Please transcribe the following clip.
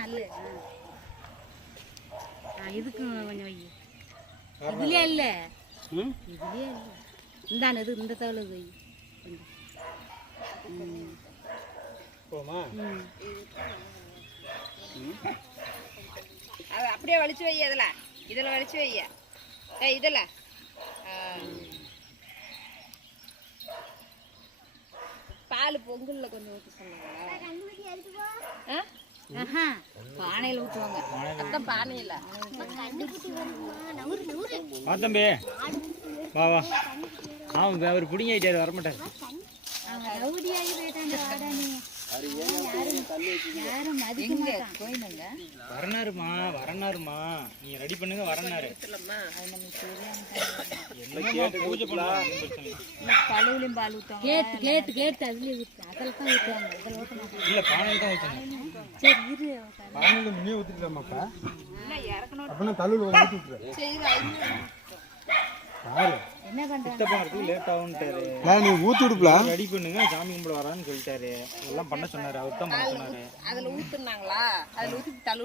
நல்ல இதுக்கும் கொஞ்சம் வை. இதுலயே இல்ல இதுலயே இல்ல இந்தான இது இந்த தவளை வை போமா. அது அப்படியே வலிச்சு வை. இதில் வலிச்சு வை. இதில் பால் பொங்கல்ல கொஞ்சம் ஊற்றி சொன்னாங்களா? பானையில் ஊற்றுவாங்க. அதான் பானையில் தம்பி வா வா. அவர் பிடிங்கிட்டாரு வரமாட்டாரு. வரனாருமா நீ ரெடி பண்ணுங்க. வரனாரு இல்ல பானையில் தான் ஊற்றணும். முன்னே ஊற்றிக்கலாமாப்பா? அப்படின்னா தள்ளுல என்ன பண்றது லேட் ஆகும்ட்டாரு. நீ ஊத்தி விடுப்பலாம் ரெடி பண்ணுங்க சாமி கும்பிட வரான்னு சொல்லிட்டாரு. எல்லாம் பண்ண சொன்னாரு. அவர் தான் பண்ண சொன்னாரு. அதில் ஊத்துனாங்களா? அதில் ஊற்றி தள்ளு